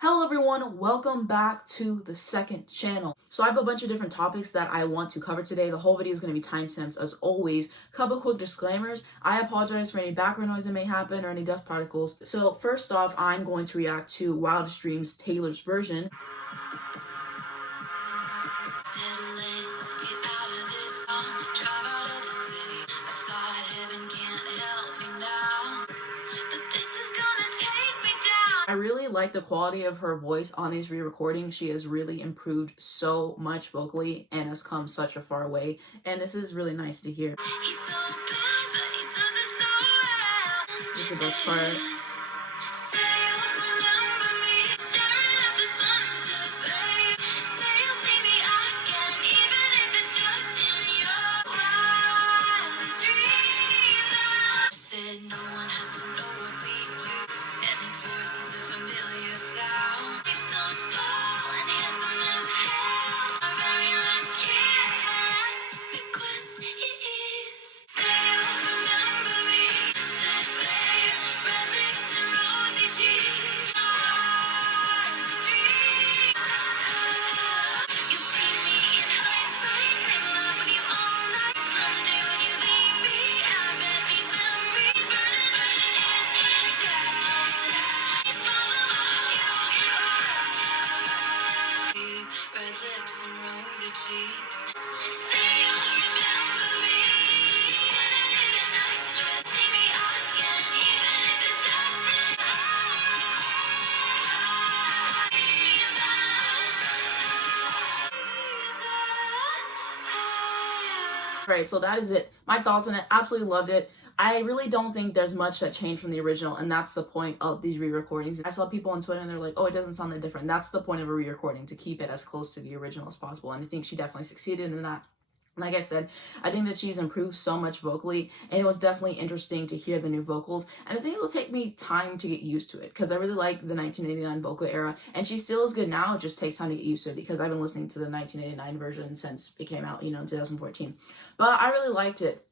Hello everyone, welcome back to the second channel. So I have a bunch of different topics that I want to cover today. The whole video is going to be timestamps as always. Couple quick disclaimers. I apologize for any background noise that may happen or any dust particles. So first off, I'm going to react to Wildest Dreams Taylor's version. I really like the quality of her voice on these re-recordings. She has really improved so much vocally and has come such a far way. And this is really nice to hear. He's so bad, but he does it so well. This is the best part. Right, so that is it. My thoughts on it, absolutely loved it. I really don't think there's much that changed from the original, and that's the point of these re-recordings. I saw people on Twitter and they're like, oh, it doesn't sound that different. That's the point of a re-recording, to keep it as close to the original as possible, and I think she definitely succeeded in that. Like I said, I think that she's improved so much vocally, and it was definitely interesting to hear the new vocals, and I think it will take me time to get used to it, because I really like the 1989 vocal era, and she still is good now. It just takes time to get used to it, because I've been listening to the 1989 version since it came out, in 2014, but I really liked it.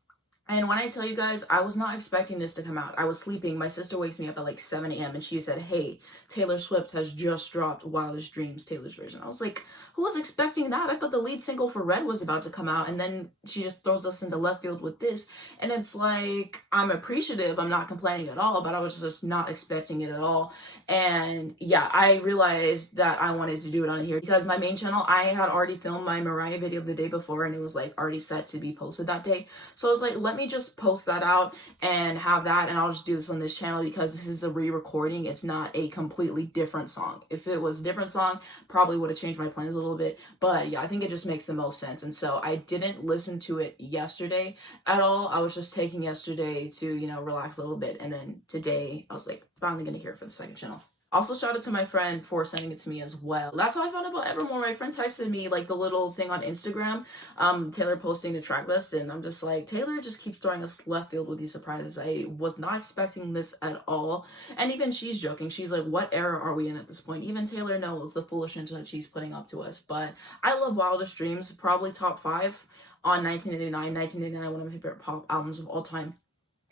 And when I tell you guys, I was not expecting this to come out. I was sleeping. My sister wakes me up at like 7 a.m. and she said, hey, Taylor Swift has just dropped Wildest Dreams, Taylor's version. I was like, who was expecting that? I thought the lead single for Red was about to come out, and then she just throws us into left field with this. And it's like, I'm appreciative. I'm not complaining at all, but I was just not expecting it at all. And yeah, I realized that I wanted to do it on here because my main channel, I had already filmed my Mariah video the day before, and it was like already set to be posted that day. So I was like, let me just post that out and have that, and I'll just do this on this channel because this is a re-recording. It's not a completely different song. If it was a different song, probably would have changed my plans a little bit, but yeah, I think it just makes the most sense. And so I didn't listen to it yesterday at all. I was just taking yesterday to, relax a little bit, and then today I was like, finally gonna hear it for the second channel. Also, shout out to my friend for sending it to me as well. That's how I found out about Evermore. My friend texted me like the little thing on Instagram, Taylor posting the track list, and I'm just like, Taylor just keeps throwing us left field with these surprises. I was not expecting this at all. And even she's joking. She's like, what era are we in at this point? Even Taylor knows the foolishness that she's putting up to us. But I love Wildest Dreams, probably top 5 on 1989. 1989, one of my favorite pop albums of all time.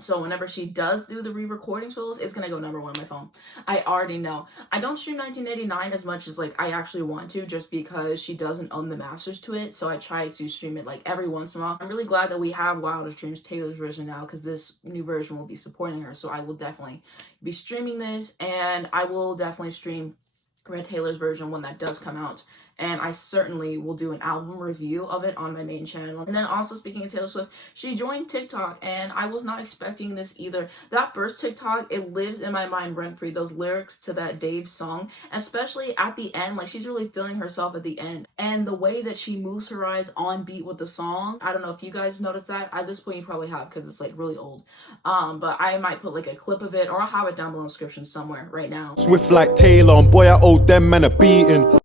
So whenever she does do the re-recording solos, it's gonna go #1 on my phone. I already know. I don't stream 1989 as much as like I actually want to, just because she doesn't own the masters to it. So I try to stream it like every once in a while. I'm really glad that we have Wildest Dreams Taylor's version now, because this new version will be supporting her. So I will definitely be streaming this, and I will definitely stream Red Taylor's version when that does come out, and I certainly will do an album review of it on my main channel. And then also, speaking of Taylor Swift, she joined TikTok, and I was not expecting this either. That first TikTok, it lives in my mind rent-free. Those lyrics to that Dave song, especially at the end, like she's really feeling herself at the end, and the way that she moves her eyes on beat with the song. I don't know if you guys noticed that. At this point you probably have, because it's like really old, but I might put like a clip of it, or I'll have it down below in the description somewhere right now. Swift like Taylor, and boy I owe them men a beating.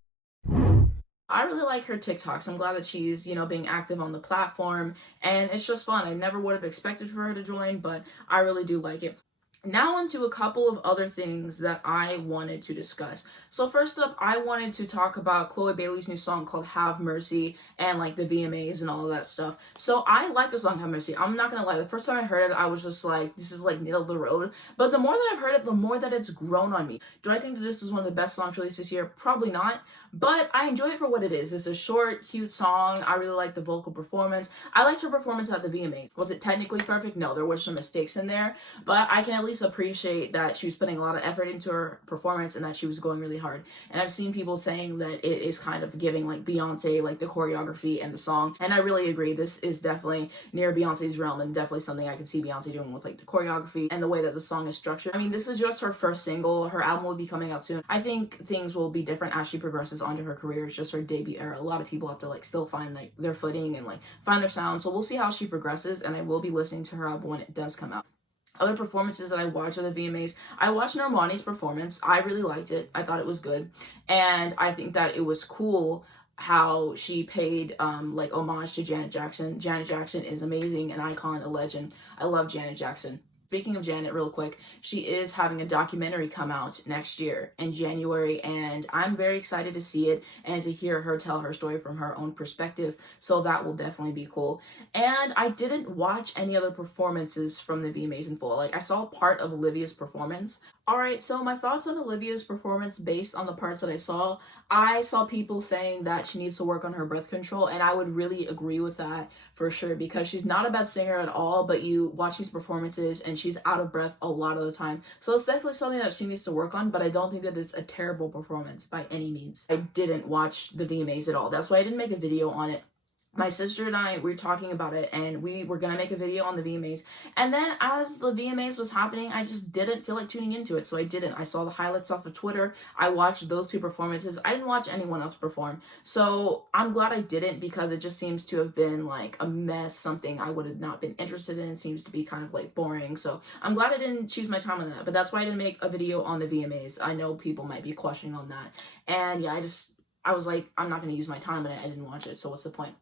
I really like her TikToks. I'm glad that she's, being active on the platform, and it's just fun. I never would have expected for her to join, but I really do like it. Now onto a couple of other things that I wanted to discuss. So first up, I wanted to talk about Chloe Bailey's new song called Have Mercy and like the VMAs and all of that stuff. So I like the song Have Mercy. I'm not gonna lie, the first time I heard it, I was just like, this is like middle of the road. But the more that I've heard it, the more that it's grown on me. Do I think that this is one of the best songs released this year? Probably not. But I enjoy it for what it is. It's a short, cute song. I really like the vocal performance. I liked her performance at the VMAs. Was it technically perfect? No, there were some mistakes in there. But I can at least appreciate that she was putting a lot of effort into her performance and that she was going really hard. And I've seen people saying that it is kind of giving like Beyonce, like the choreography and the song. And I really agree. This is definitely near Beyonce's realm and definitely something I can see Beyonce doing with like the choreography and the way that the song is structured. I mean, this is just her first single. Her album will be coming out soon. I think things will be different as she progresses onto her career. It's just her debut era. A lot of people have to like still find like their footing and like find their sound. So we'll see how she progresses, and I will be listening to her album when it does come out. Other performances that I watched at the VMAs, I watched Normani's performance. I really liked it. I thought it was good. And I think that it was cool how she paid like homage to Janet Jackson. Janet Jackson is amazing, an icon, a legend. I love Janet Jackson. Speaking of Janet, real quick, she is having a documentary come out next year in January, and I'm very excited to see it and to hear her tell her story from her own perspective, so that will definitely be cool. And I didn't watch any other performances from the VMAs in full. Like, I saw part of Olivia's performance. Alright, so my thoughts on Olivia's performance based on the parts that I saw people saying that she needs to work on her breath control, and I would really agree with that for sure, because she's not a bad singer at all, but you watch these performances and she's out of breath a lot of the time. So it's definitely something that she needs to work on, but I don't think that it's a terrible performance by any means. I didn't watch the VMAs at all. That's why I didn't make a video on it. My sister and I, we were talking about it, and we were gonna make a video on the VMAs. And then as the VMAs was happening, I just didn't feel like tuning into it, so I didn't. I saw the highlights off of Twitter. I watched those two performances. I didn't watch anyone else perform. So I'm glad I didn't, because it just seems to have been like a mess, something I would have not been interested in. It seems to be kind of like boring. So I'm glad I didn't choose my time on that. But that's why I didn't make a video on the VMAs. I know people might be questioning on that. And yeah, I was like, I'm not gonna use my time on it. I didn't watch it, so what's the point?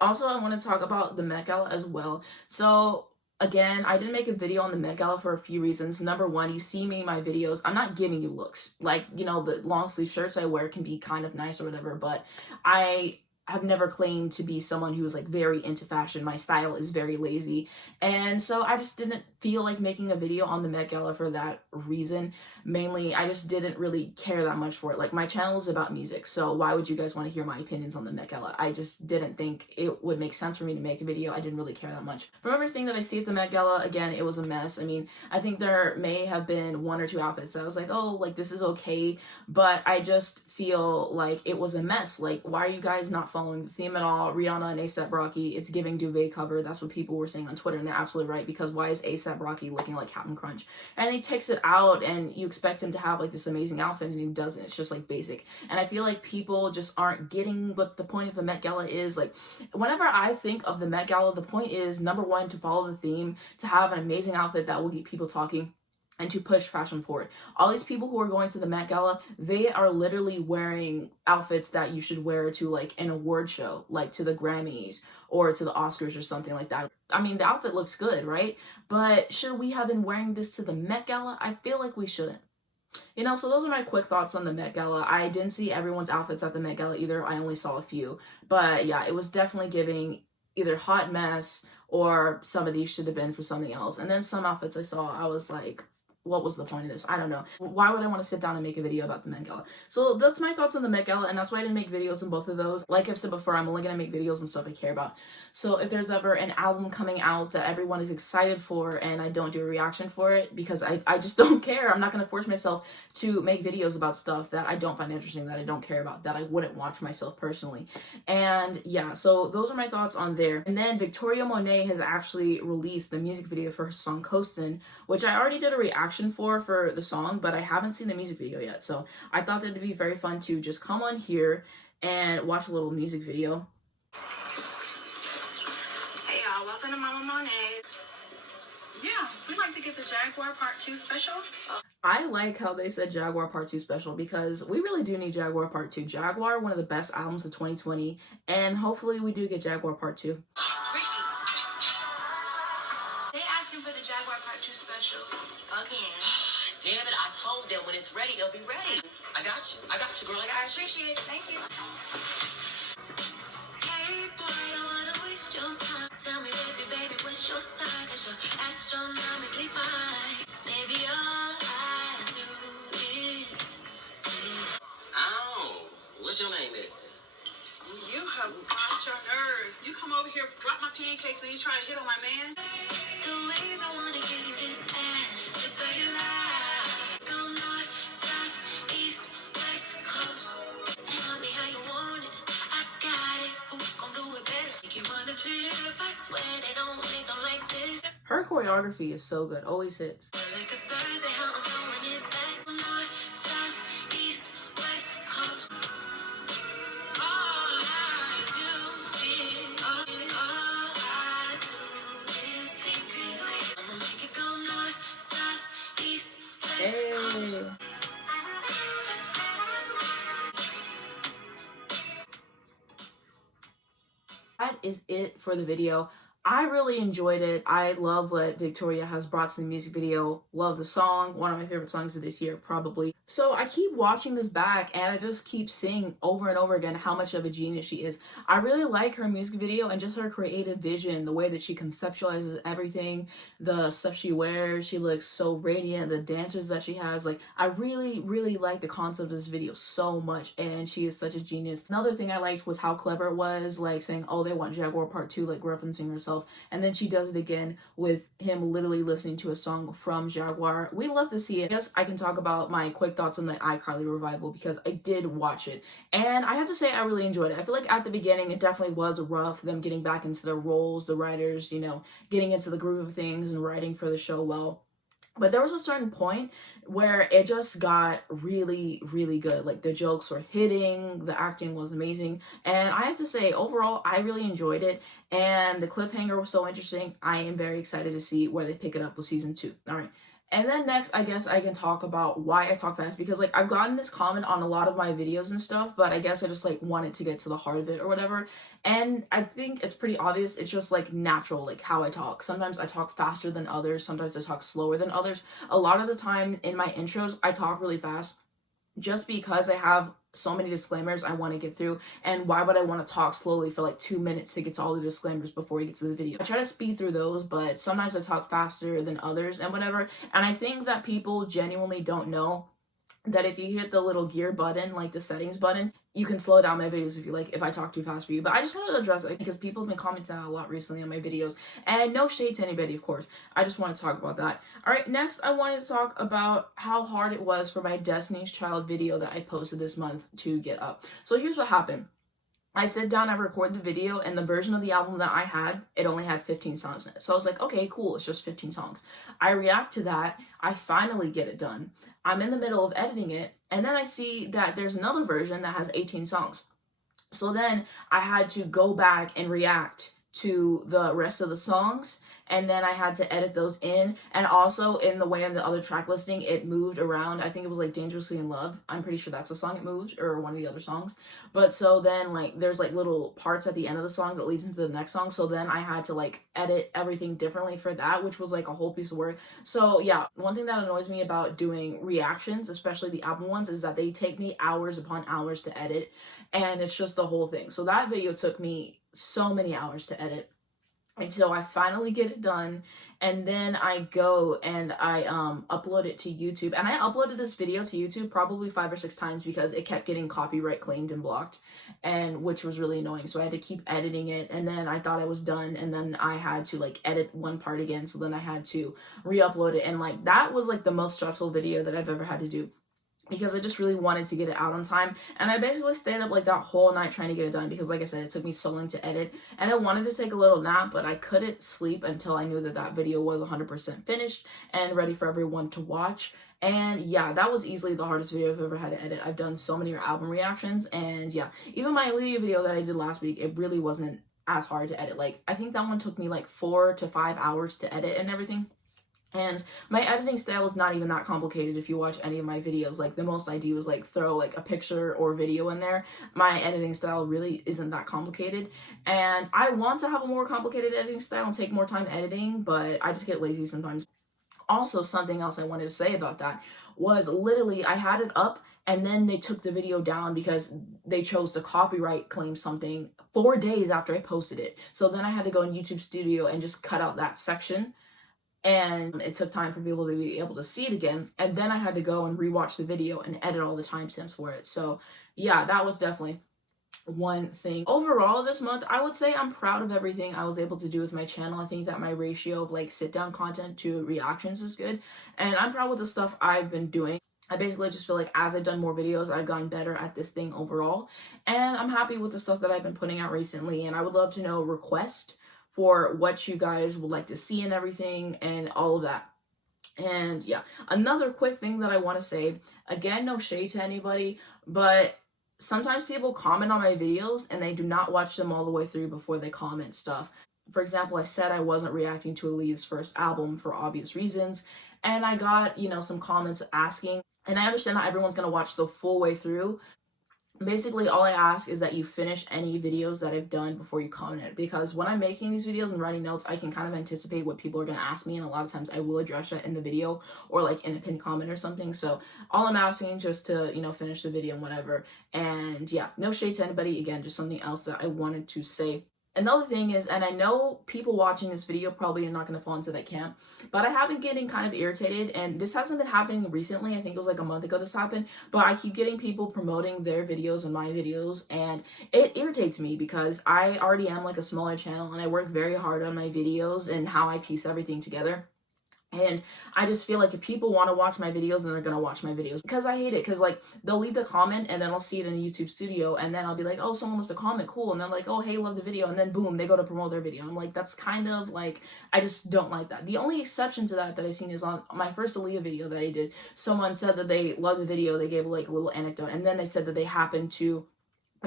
Also, I want to talk about the Met Gala as well. So, again, I didn't make a video on the Met Gala for a few reasons. Number one, you see me in my videos, I'm not giving you looks. Like, you know, the long sleeve shirts I wear can be kind of nice or whatever, but I have never claimed to be someone who is like very into fashion. My style is very lazy, and so I just didn't feel like making a video on the Met Gala for that reason. Mainly, I just didn't really care that much for it. Like, my channel is about music, so why would you guys want to hear my opinions on the Met Gala? I just didn't think it would make sense for me to make a video. I didn't really care that much. From everything that I see at the Met Gala, again, it was a mess. I mean, I think there may have been one or two outfits that I was like, oh, like this is okay, but I just feel like it was a mess. Like, why are you guys not following the theme at all? Rihanna and A$AP Rocky, it's giving duvet cover. That's what people were saying on Twitter, and they're absolutely right, because why is A$AP Rocky looking like Captain Crunch? And he takes it out, and you expect him to have like this amazing outfit, and he doesn't. It's just like basic. And I feel like people just aren't getting what the point of the Met Gala is. Like, whenever I think of the Met Gala, the point is, number one, to follow the theme, to have an amazing outfit that will get people talking, and to push fashion forward. All these people who are going to the Met Gala, they are literally wearing outfits that you should wear to like an award show, like to the Grammys or to the Oscars or something like that. I mean, the outfit looks good, right? But should we have been wearing this to the Met Gala? I feel like we shouldn't. You know, so those are my quick thoughts on the Met Gala. I didn't see everyone's outfits at the Met Gala either. I only saw a few. But yeah, it was definitely giving either hot mess, or some of these should have been for something else. And then some outfits I saw, I was like, what was the point of this? I don't know. Why would I want to sit down and make a video about the Met Gala? So that's my thoughts on the Met Gala, and that's why I didn't make videos on both of those. Like I've said before, I'm only going to make videos on stuff I care about. So if there's ever an album coming out that everyone is excited for and I don't do a reaction for it, because I just don't care, I'm not going to force myself to make videos about stuff that I don't find interesting, that I don't care about, that I wouldn't watch myself personally. And yeah, so those are my thoughts on there. And then Victoria Monet has actually released the music video for her song Coastin, which I already did a reaction for the song, but I haven't seen the music video yet. So I thought that it'd be very fun to just come on here and watch a little music video. Hey y'all, welcome to Mama Monét. Yeah, we'd like to get the Jaguar Part 2 special. I like how they said Jaguar Part 2 special, because we really do need Jaguar Part 2. Jaguar, one of the best albums of 2020, and hopefully we do get Jaguar Part 2. Ricky, they asking for the Jaguar Part 2 special again. it's ready, it'll be ready. I got you, girl. I appreciate it. Thank you. Hey, boy, I don't wanna waste your time. Tell me, baby, what's your sign? 'Cause you're astronomically fine. Baby, all I do is. Oh, what's your name is? You have got your nerve. You come over here, drop my pancakes, and you try to hit on my man? The ways I wanna give you this ass, just so you lie. Go north, south, east, west coast. Tell me how you want it. I got it. Who's gonna do it better? Think you wanna trip? I swear they don't make them like this. Her choreography is so good, always hits. Like a Thursday, how I'm throwing it back. North, south, east, west coast. All I do is think of you. I'ma make it go north, south, east, west coast. Hey. That is it for the video. I really enjoyed it. I love what Victoria has brought to the music video. Love the song. One of my favorite songs of this year, probably. So I keep watching this back and I just keep seeing over and over again how much of a genius she is. I really like her music video and just her creative vision, the way that she conceptualizes everything, the stuff she wears. She looks so radiant, the dancers that she has. Like, I really like the concept of this video so much, and she is such a genius. Another thing I liked was how clever it was, like saying, oh, they want Jaguar Part 2, like referencing herself. And then she does it again with him literally listening to a song from Jaguar. We love to see it. I guess I can talk about my quick thoughts on the iCarly revival because I did watch it. And I have to say I really enjoyed it. I feel like at the beginning it definitely was rough, them getting back into their roles, the writers, you know, getting into the groove of things and writing for the show well. But there was a certain point where it just got really good. Like, the jokes were hitting, the acting was amazing. And I have to say, overall, I really enjoyed it. And the cliffhanger was so interesting. I am very excited to see where they pick it up with season 2. All right. And then next, I guess I can talk about why I talk fast, because like I've gotten this comment on a lot of my videos and stuff, but I guess I just like wanted to get to the heart of it or whatever. And I think it's pretty obvious. It's just like natural, like how I talk. Sometimes I talk faster than others. Sometimes I talk slower than others. A lot of the time in my intros, I talk really fast just because I have so many disclaimers I want to get through, and why would I want to talk slowly for like 2 minutes to get to all the disclaimers before we get to the video? I try to speed through those, but sometimes I talk faster than others and whatever, and I think that people genuinely don't know that if you hit the little gear button, like the settings button, you can slow down my videos if you like, if I talk too fast for you. But I just wanted to address it because people have been commenting a lot recently on my videos, and no shade to anybody, of course. I just want to talk about that. All right, next I wanted to talk about how hard it was for my Destiny's Child video that I posted this month to get up. So here's what happened. I sit down, I record the video, and the version of the album that I had, it only had 15 songs in it. So I was like, okay, cool, it's just 15 songs. I react to that, I finally get it done. I'm in the middle of editing it, and then I see that there's another version that has 18 songs. So then I had to go back and react to the rest of the songs, and then I had to edit those in. And also in the way on the other track listing, it moved around. I think it was like Dangerously in Love. I'm pretty sure that's the song it moved, or one of the other songs. But so then like there's like little parts at the end of the song that leads into the next song. So then I had to like edit everything differently for that, which was like a whole piece of work. So yeah, one thing that annoys me about doing reactions, especially the album ones, is that they take me hours upon hours to edit, and it's just the whole thing. So that video took me so many hours to edit. And so I finally get it done, and then I go and I upload it to YouTube. And I uploaded this video to YouTube probably 5 or 6 times because it kept getting copyright claimed and blocked, and which was really annoying. So I had to keep editing it, and then I thought I was done, and then I had to like edit one part again. So then I had to re-upload it, and like that was like the most stressful video that I've ever had to do, because I just really wanted to get it out on time. And I basically stayed up like that whole night trying to get it done because, like I said, it took me so long to edit, and I wanted to take a little nap, but I couldn't sleep until I knew that that video was 100% finished and ready for everyone to watch. And yeah, that was easily the hardest video I've ever had to edit. I've done so many album reactions, and yeah, even my Olivia video that I did last week, it really wasn't as hard to edit. Like, I think that one took me like 4 to 5 hours to edit and everything. And my editing style is not even that complicated if you watch any of my videos. Like, the most I do is like throw like a picture or video in there. My editing style really isn't that complicated, and I want to have a more complicated editing style and take more time editing, but I just get lazy sometimes. Also, something else I wanted to say about that was literally I had it up and then they took the video down because they chose to copyright claim something 4 days after I posted it. So then I had to go in YouTube Studio and just cut out that section, and it took time for people to be able to see it again, and then I had to go and rewatch the video and edit all the timestamps for it. So yeah, that was definitely one thing. Overall this month, I would say I'm proud of everything I was able to do with my channel. I think that my ratio of like sit down content to reactions is good, and I'm proud with the stuff I've been doing. I basically just feel like as I've done more videos, I've gotten better at this thing overall, and I'm happy with the stuff that I've been putting out recently. And I would love to know requests for what you guys would like to see and everything and all of that. And yeah, another quick thing that I want to say, again, no shade to anybody, but sometimes people comment on my videos and they do not watch them all the way through before they comment stuff. For example, I said I wasn't reacting to Olivia's first album for obvious reasons, and I got, some comments asking, and I understand not everyone's gonna watch the full way through. Basically, all I ask is that you finish any videos that I've done before you comment it, because when I'm making these videos and writing notes, I can kind of anticipate what people are going to ask me, and a lot of times I will address that in the video or like in a pinned comment or something. So all I'm asking is just to, finish the video and whatever. And yeah, no shade to anybody. Again, just something else that I wanted to say. Another thing is, and I know people watching this video probably are not going to fall into that camp, but I have been getting kind of irritated, and this hasn't been happening recently. I think it was like a month ago this happened, but I keep getting people promoting their videos and my videos, and it irritates me because I already am like a smaller channel, and I work very hard on my videos and how I piece everything together. And I just feel like if people want to watch my videos, then they're going to watch my videos, because I hate it. Because like they'll leave the comment and then I'll see it in YouTube Studio, and then I'll be like, oh, someone left a comment, cool. And then like, oh, hey, love the video. And then boom, they go to promote their video. I'm like, that's kind of like, I just don't like that. The only exception to that I've seen is on my first Olivia video that I did. Someone said that they loved the video. They gave like a little anecdote. And then they said that they happened to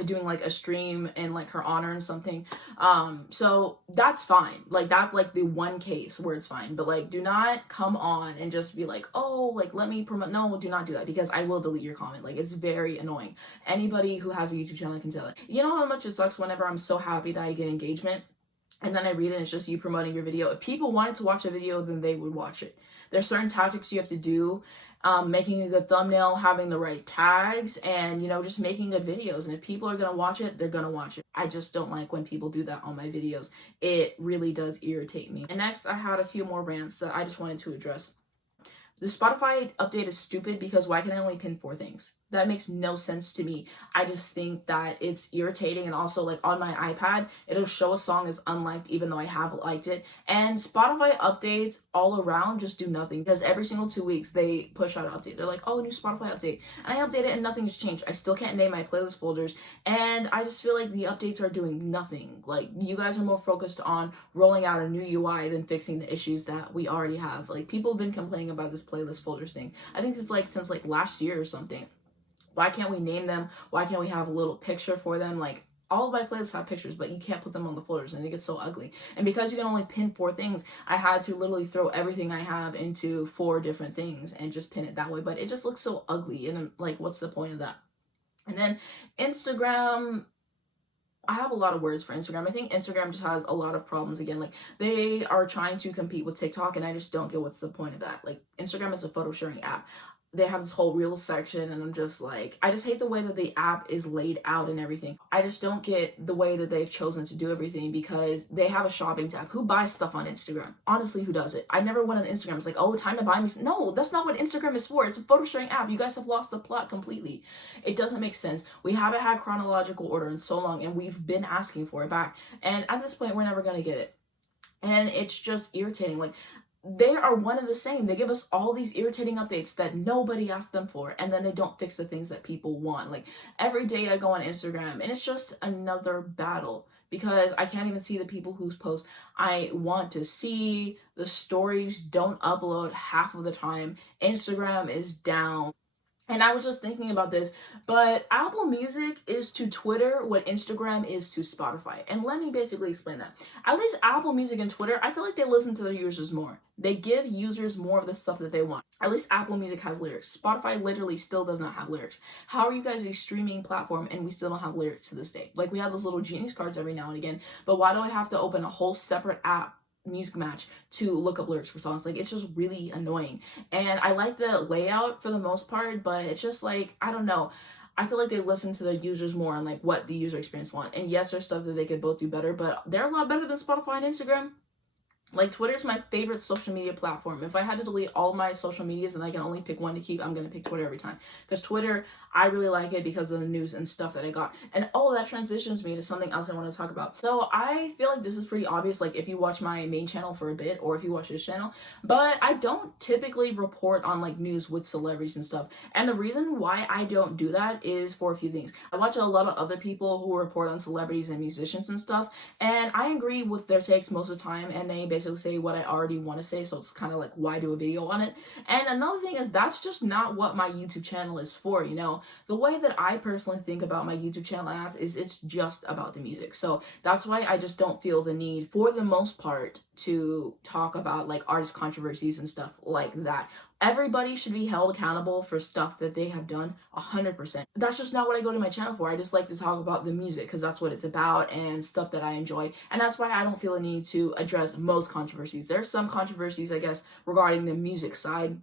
doing like a stream in like her honor and something, so that's fine. Like that's like the one case where it's fine, but like do not come on and just be like, oh, like let me promote. No, do not do that, because I will delete your comment. Like it's very annoying. Anybody who has a YouTube channel can tell it. You know how much it sucks whenever I'm so happy that I get engagement and then I read it and it's just you promoting your video. If people wanted to watch a video, then they would watch it. There's certain tactics you have to do, making a good thumbnail, having the right tags, and just making good videos. And if people are gonna watch it, they're gonna watch it. I just don't like when people do that on my videos. It really does irritate me. And next, I had a few more rants that I just wanted to address. The Spotify update is stupid, because why can I only pin 4 things? That makes no sense to me. I just think that it's irritating, and also like on my iPad, it'll show a song as unliked even though I have liked it. And Spotify updates all around just do nothing, because every single 2 weeks they push out an update. They're like, oh, new Spotify update. And I update it and nothing has changed. I still can't name my playlist folders, and I just feel like the updates are doing nothing. Like you guys are more focused on rolling out a new UI than fixing the issues that we already have. Like people have been complaining about this playlist folders thing. I think it's like since like last year or something. Why can't we name them? Why can't we have a little picture for them? Like all of my playlists have pictures, but you can't put them on the folders, and it gets so ugly. And because you can only pin 4 things, I had to literally throw everything I have into 4 different things and just pin it that way. But it just looks so ugly, and I'm like, what's the point of that? And then Instagram, I have a lot of words for Instagram. I think Instagram just has a lot of problems again. Like they are trying to compete with TikTok, and I just don't get what's the point of that. Like Instagram is a photo sharing app. They have this whole Reels section, and I'm just like, I just hate the way that the app is laid out and everything. I just don't get the way that they've chosen to do everything, because they have a shopping tab. Who buys stuff on Instagram? Honestly, who does it? I never went on Instagram. It's like, oh, time to buy me. No, that's not what Instagram is for. It's a photo sharing app. You guys have lost the plot completely. It doesn't make sense. We haven't had chronological order in so long, and we've been asking for it back. And at this point, we're never going to get it. And it's just irritating. Like, they are one and the same. They give us all these irritating updates that nobody asked them for, and then they don't fix the things that people want. Like every day I go on Instagram and it's just another battle, because I can't even see the people whose posts I want to see. The stories don't upload half of the time. Instagram is down. And I was just thinking about this, but Apple Music is to Twitter what Instagram is to Spotify. And let me basically explain that. At least Apple Music and Twitter, I feel like they listen to their users more. They give users more of the stuff that they want. At least Apple Music has lyrics. Spotify literally still does not have lyrics. How are you guys a streaming platform and we still don't have lyrics to this day? Like we have those little Genius cards every now and again, but why do I have to open a whole separate app music match to look up lyrics for songs. Like, it's just really annoying. And I like the layout for the most part, but it's just like, I don't know. I feel like they listen to their users more and like what the user experience want. And yes, there's stuff that they could both do better, but they're a lot better than Spotify and Instagram. Like, Twitter's my favorite social media platform. If I had to delete all my social medias and I can only pick one to keep, I'm going to pick Twitter every time. Because Twitter, I really like it because of the news and stuff that I got. And all of that transitions me to something else I want to talk about. So I feel like this is pretty obvious, like if you watch my main channel for a bit or if you watch this channel. But I don't typically report on like news with celebrities and stuff. And the reason why I don't do that is for a few things. I watch a lot of other people who report on celebrities and musicians and stuff. And I agree with their takes most of the time. And they basically say what I already want to say, so it's kind of like, why do a video on it? And another thing is, that's just not what my YouTube channel is for, you know? The way that I personally think about my YouTube channel as is it's just about the music. So that's why I just don't feel the need, for the most part, to talk about like artist controversies and stuff like that. Everybody should be held accountable for stuff that they have done 100%. That's just not what I go to my channel for. I just like to talk about the music because that's what it's about and stuff that I enjoy. And that's why I don't feel a need to address most controversies. There's some controversies, I guess, regarding the music side.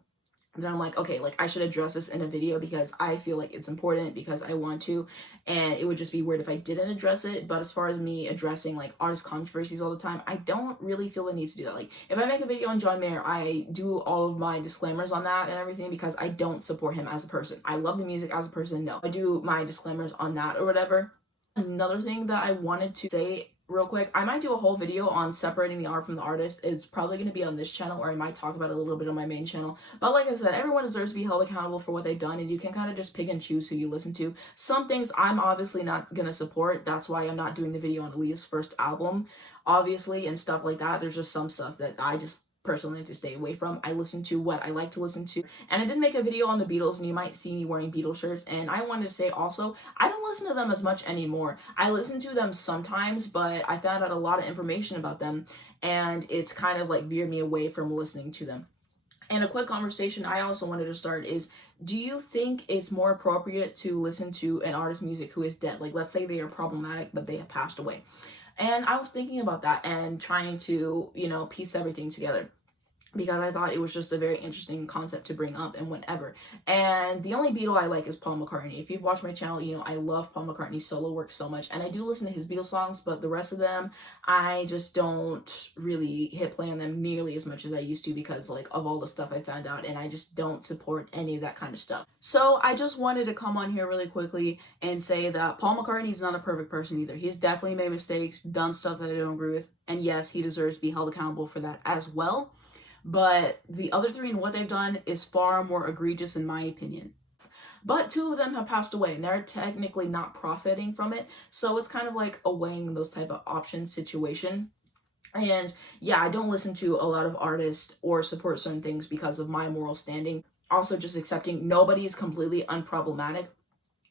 Then I'm like, okay, like I should address this in a video because I feel like it's important, because I want to, and it would just be weird if I didn't address it. But as far as me addressing like artist controversies all the time, I don't really feel the need to do that. Like, if I make a video on John Mayer, I do all of my disclaimers on that and everything because I don't support him as a person. I love the music as a person, no. I do my disclaimers on that or whatever. Another thing that I wanted to say real quick, I might do a whole video on separating the art from the artist. It's probably going to be on this channel, or I might talk about it a little bit on my main channel. But like I said, everyone deserves to be held accountable for what they've done, and you can kind of just pick and choose who you listen to. Some things I'm obviously not going to support. That's why I'm not doing the video on Aaliyah's first album, obviously, and stuff like that. There's just some stuff that I just personally like to stay away from. I listen to what I like to listen to. And I did make a video on the Beatles, and you might see me wearing Beatles shirts. And I wanted to say also, I don't listen to them as much anymore. I listen to them sometimes, but I found out a lot of information about them, and it's kind of like veered me away from listening to them. And a quick conversation I also wanted to start is, do you think it's more appropriate to listen to an artist's music who is dead? Like, let's say they are problematic, but they have passed away. And I was thinking about that and trying to, you know, piece everything together, because I thought it was just a very interesting concept to bring up and whatever. And the only Beatle I like is Paul McCartney. If you've watched my channel, you know I love Paul McCartney's solo work so much. And I do listen to his Beatles songs, but the rest of them, I just don't really hit play on them nearly as much as I used to because like of all the stuff I found out, and I just don't support any of that kind of stuff. So I just wanted to come on here really quickly and say that Paul McCartney is not a perfect person either. He's definitely made mistakes, done stuff that I don't agree with, and yes, he deserves to be held accountable for that as well. But the other three and what they've done is far more egregious in my opinion. But two of them have passed away, and they're technically not profiting from it. So it's kind of like a weighing those type of options situation. And yeah, I don't listen to a lot of artists or support certain things because of my moral standing. Also, just accepting nobody is completely unproblematic.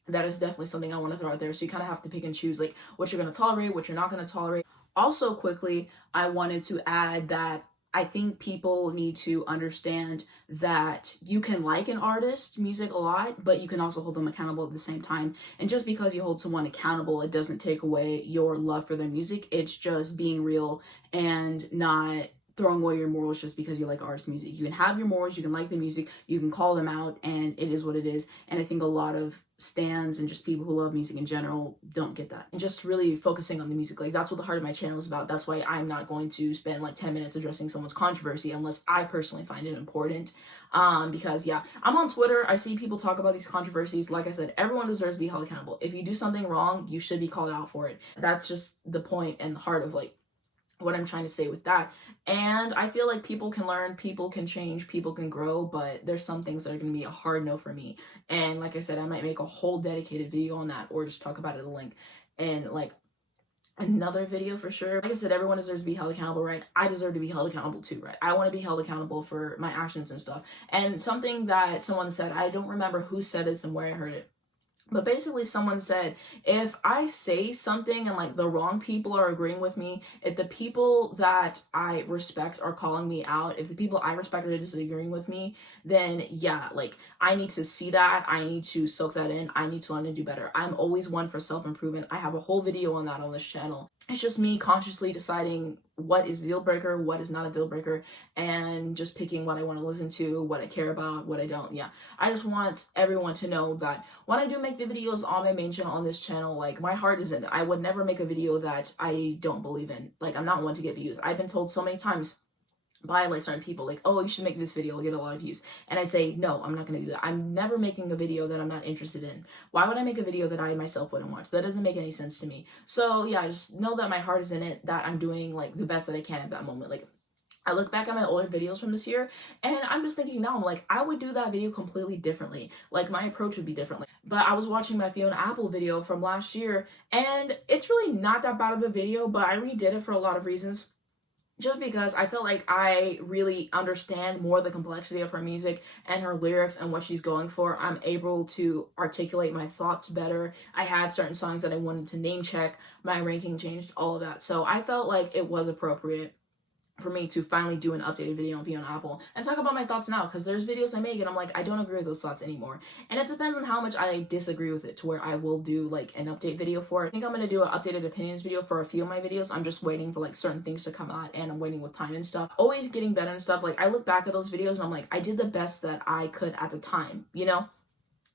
That is definitely something I want to throw out there. So you kind of have to pick and choose like what you're going to tolerate, what you're not going to tolerate. Also, quickly, I wanted to add that I think people need to understand that you can like an artist's music a lot, but you can also hold them accountable at the same time. And just because you hold someone accountable, it doesn't take away your love for their music. It's just being real and not throwing away your morals just because you like artist music. You can have your morals, you can like the music, you can call them out, and it is what it is. And I think a lot of stans and just people who love music in general don't get that. And just really focusing on the music, like that's what the heart of my channel is about. That's why I'm not going to spend like 10 minutes addressing someone's controversy unless I personally find it important. Because yeah, I'm on Twitter, I see people talk about these controversies. Like I said, everyone deserves to be held accountable. If you do something wrong, you should be called out for it. That's just the point and the heart of like what I'm trying to say with that. And I feel like people can learn, people can change, people can grow, but there's some things that are going to be a hard no for me. And like I said, I might make a whole dedicated video on that, or just talk about it at a link and like another video for sure. Like I said, everyone deserves to be held accountable, right? I deserve to be held accountable too, right? I want to be held accountable for my actions and stuff. And something that someone said, I don't remember who said this and where I heard it, but basically someone said, if I say something and like the wrong people are agreeing with me, if the people that I respect are calling me out, if the people I respect are disagreeing with me, then yeah, like I need to see that. I need to soak that in. I need to learn to do better. I'm always one for self-improvement. I have a whole video on that on this channel. it's just me consciously deciding what is a deal breaker, what is not a deal breaker, and just picking what I want to listen to, what I care about, what I don't. Yeah, I just want everyone to know that when I do make the videos on my main channel, on this channel, like, my heart is in it. I would never make a video that I don't believe in. Like, I'm not one to get views. I've been told so many times by like certain people, like, oh, you should make this video, it'll get a lot of views, and I say no, I'm not gonna do that. I'm never making a video that I'm not interested in. Why would I make a video that I myself wouldn't watch? That doesn't make any sense to me. So yeah, just know that my heart is in it, that I'm doing like the best that I can at that moment. Like, I look back at my older videos from this year, and I'm just thinking now, I'm like, I would do that video completely differently. Like, my approach would be different. But I was watching my Fiona Apple video from last year, and it's really not that bad of a video, but I redid it for a lot of reasons. Just because I felt like I really understand more the complexity of her music and her lyrics and what she's going for. I'm able to articulate my thoughts better. I had certain songs that I wanted to name check. My ranking changed, all of that. So I felt like it was appropriate for me to finally do an updated video on Fiona Apple and talk about my thoughts now, because there's videos I make and I'm like, I don't agree with those thoughts anymore. And it depends on how much I disagree with it to where I will do like an update video for it. I think I'm going to do an updated opinions video for a few of my videos. I'm just waiting for like certain things to come out, and I'm waiting with time and stuff. Always getting better and stuff. Like, I look back at those videos and I'm like, I did the best that I could at the time, you know?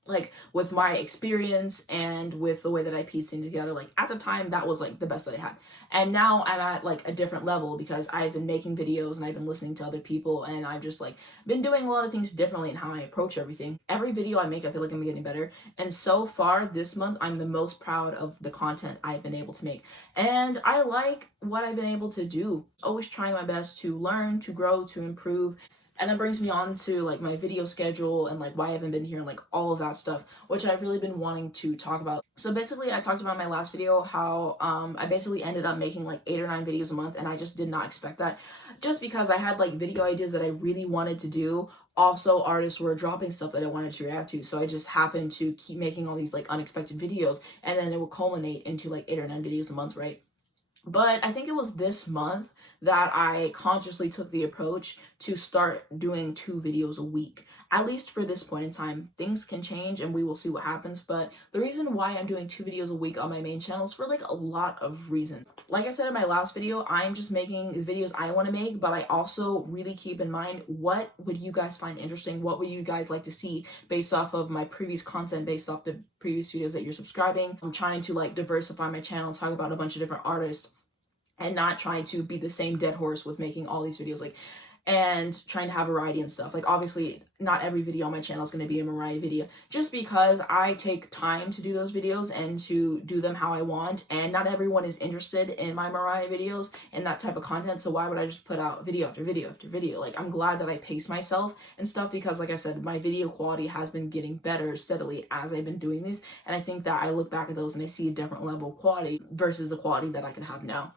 Like, with my experience and with the way that I pieced things together, like, at the time, that was like the best that I had. And now I'm at like a different level because I've been making videos and I've been listening to other people, and I've just like been doing a lot of things differently in how I approach everything. Every video I make, I feel like I'm getting better. And so far this month, I'm the most proud of the content I've been able to make. And I like what I've been able to do. Always trying my best to learn, to grow, to improve. And that brings me on to like my video schedule and like why I haven't been here and like all of that stuff, which I've really been wanting to talk about. So basically, I talked about in my last video how I basically ended up making like 8 or 9 videos a month, and I just did not expect that, just because I had like video ideas that I really wanted to do. Also, artists were dropping stuff that I wanted to react to, so I just happened to keep making all these like unexpected videos, and then it would culminate into like 8 or 9 videos a month, right? But I think it was this month that I consciously took the approach to start doing 2 videos a week. At least for this point in time. Things can change and we will see what happens, but the reason why I'm doing 2 videos a week on my main channel is for like a lot of reasons. Like I said in my last video, I'm just making the videos I want to make, but I also really keep in mind, what would you guys find interesting? What would you guys like to see based off of my previous content, based off the previous videos that you're subscribing? I'm trying to like diversify my channel, talk about a bunch of different artists, and not trying to be the same dead horse with making all these videos, like, and trying to have variety and stuff. Like, obviously not every video on my channel is going to be a Mariah video, just because I take time to do those videos and to do them how I want, and not everyone is interested in my Mariah videos and that type of content. So why would I just put out video after video after video? Like, I'm glad that I pace myself and stuff, because like I said, my video quality has been getting better steadily as I've been doing these, and I think that I look back at those and I see a different level of quality versus the quality that I can have now.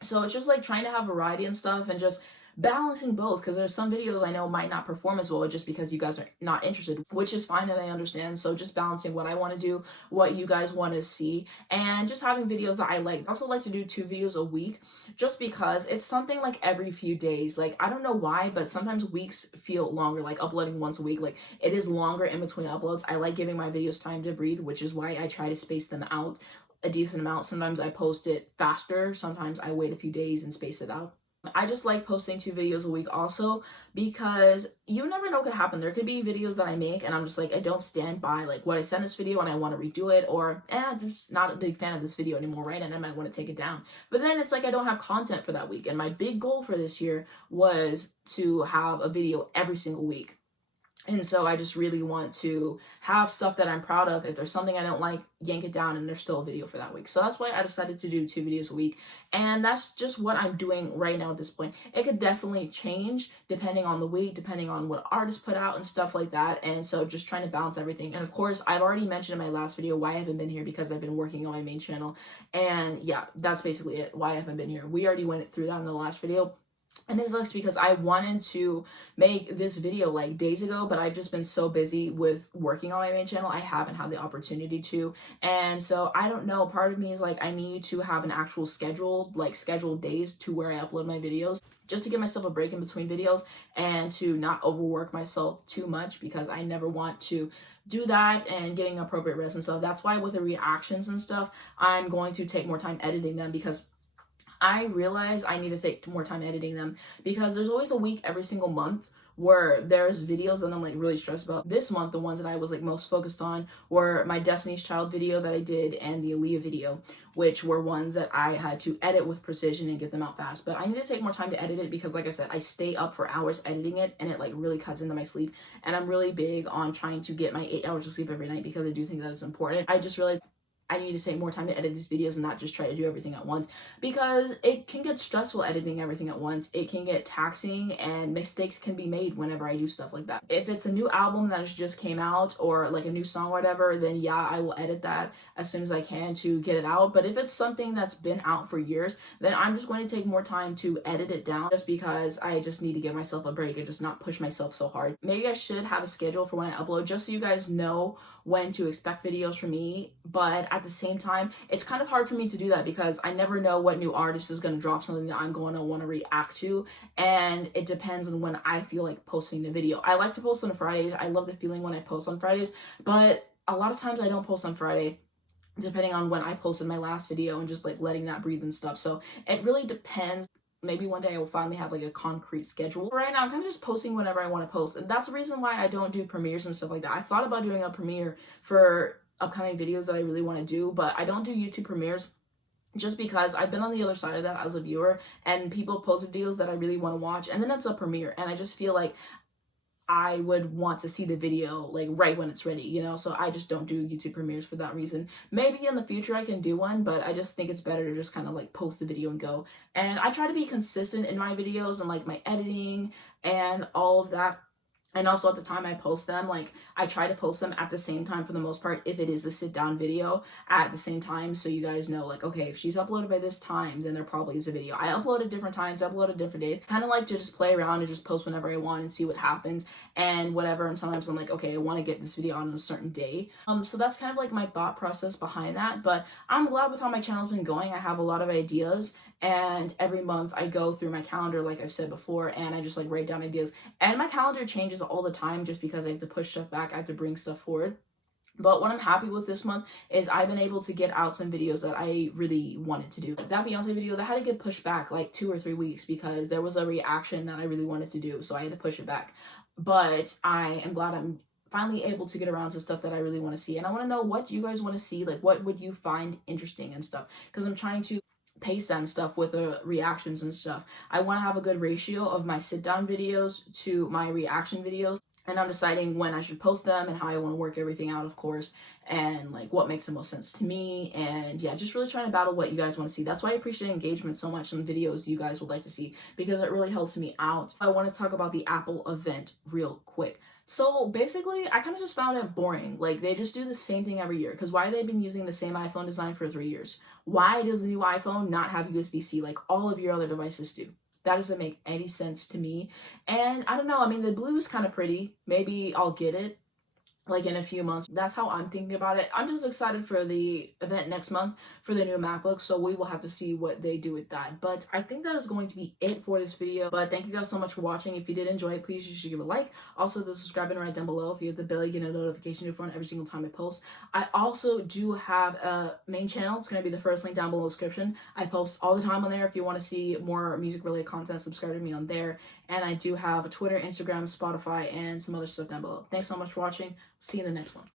So it's just like trying to have variety and stuff, and just balancing both, because there's some videos I know might not perform as well just because you guys are not interested, which is fine and I understand. So just balancing what I want to do, what you guys want to see, and just having videos that I like. I also like to do 2 videos a week, just because it's something like every few days. Like, I don't know why, but sometimes weeks feel longer. Like, uploading once a week, like, it is longer in between uploads. I like giving my videos time to breathe, which is why I try to space them out a decent amount. Sometimes I post it faster, sometimes I wait a few days and space it out. I just like posting 2 videos a week also, because you never know what could happen. There could be videos that I make and I'm just like, I don't stand by like what I sent this video and I want to redo it, or I'm just not a big fan of this video anymore, right? And I might want to take it down. But then it's like I don't have content for that week. And my big goal for this year was to have a video every single week. And so I just really want to have stuff that I'm proud of. If there's something I don't like, yank it down and there's still a video for that week. So that's why I decided to do 2 videos a week. And that's just what I'm doing right now at this point. It could definitely change depending on the week, depending on what artists put out and stuff like that. And so just trying to balance everything. And of course, I've already mentioned in my last video why I haven't been here, because I've been working on my main channel. And yeah, that's basically it, why I haven't been here. We already went through that in the last video. And it sucks because I wanted to make this video like days ago, but I've just been so busy with working on my main channel, I haven't had the opportunity to. And so I don't know, part of me is like, I need to have an actual scheduled days to where I upload my videos, just to give myself a break in between videos and to not overwork myself too much, because I never want to do that, and getting appropriate rest and stuff. That's why with the reactions and stuff, I'm going to take more time editing them, because I realize I need to take more time editing them because there's always a week every single month where there's videos that I'm like really stressed about. This month, the ones that I was like most focused on were my Destiny's Child video that I did and the Olivia video, which were ones that I had to edit with precision and get them out fast. But I need to take more time to edit it because, like I said, I stay up for hours editing it and it like really cuts into my sleep. And I'm really big on trying to get my 8 hours of sleep every night because I do think that is important. I just realized I need to take more time to edit these videos and not just try to do everything at once because it can get stressful editing everything at once. It can get taxing and mistakes can be made whenever I do stuff like that. If it's a new album that has just came out or like a new song or whatever, then yeah, I will edit that as soon as I can to get it out. But if it's something that's been out for years, then I'm just going to take more time to edit it down just because I just need to give myself a break and just not push myself so hard. Maybe I should have a schedule for when I upload just so you guys know when to expect videos from me, but at the same time, it's kind of hard for me to do that because I never know what new artist is going to drop something that I'm going to want to react to, and it depends on when I feel like posting the video. I like to post on Fridays. I love the feeling when I post on Fridays, but a lot of times I don't post on Friday depending on when I posted my last video and just like letting that breathe and stuff. So it really depends. Maybe one day I will finally have like a concrete schedule. Right now I'm kind of just posting whenever I want to post, and that's the reason why I don't do premieres and stuff like that. I thought about doing a premiere for upcoming videos that I really want to do, but I don't do YouTube premieres just because I've been on the other side of that as a viewer, and people post videos that I really want to watch and then it's a premiere, and I just feel like I would want to see the video like right when it's ready, you know? So I just don't do YouTube premieres for that reason. Maybe in the future I can do one, but I just think it's better to just kind of like post the video and go. And I try to be consistent in my videos and like my editing and all of that. And also at the time I post them, like I try to post them at the same time for the most part if it is a sit down video at the same time, so you guys know like, okay, if she's uploaded by this time, then there probably is a video. I upload at different times, I upload at different days. Kind of like to just play around and just post whenever I want and see what happens and whatever. And sometimes I'm like, okay, I want to get this video on a certain day. So that's kind of like my thought process behind that. But I'm glad with how my channel's been going. I have a lot of ideas, and every month I go through my calendar like I've said before, and I just like write down ideas, and my calendar changes all the time just because I have to push stuff back, I have to bring stuff forward. But what I'm happy with this month is I've been able to get out some videos that I really wanted to do. Like that Beyonce video, that had to get pushed back like 2 or 3 weeks because there was a reaction that I really wanted to do, so I had to push it back. But I am glad I'm finally able to get around to stuff that I really want to see, and I want to know what you guys want to see, like what would you find interesting and stuff, because I'm trying to pace that and stuff with reactions and stuff. I want to have a good ratio of my sit down videos to my reaction videos, and I'm deciding when I should post them and how I want to work everything out, of course, and like what makes the most sense to me. And yeah, just really trying to battle what you guys want to see. That's why I appreciate engagement so much on videos you guys would like to see, because it really helps me out. I want to talk about the Apple event real quick. So basically, I kind of just found it boring. Like, they just do the same thing every year. Because why have they been using the same iPhone design for 3 years? Why does the new iPhone not have USB-C like all of your other devices do? That doesn't make any sense to me. And I don't know, I mean, the blue is kind of pretty. Maybe I'll get it like in a few months. That's how I'm thinking about it. I'm just excited for the event next month for the new MacBook, so we will have to see what they do with that. But I think that is going to be it for this video. But thank you guys so much for watching. If you did enjoy it, please you should give it a like. Also, the subscribe button right down below. If you hit the bell, you get a notification for every single time I post. I also do have a main channel. It's going to be the first link down below the description. I post all the time on there. If you want to see more music related content, subscribe to me on there. And I do have a Twitter, Instagram, Spotify, and some other stuff down below. Thanks so much for watching. See you in the next one.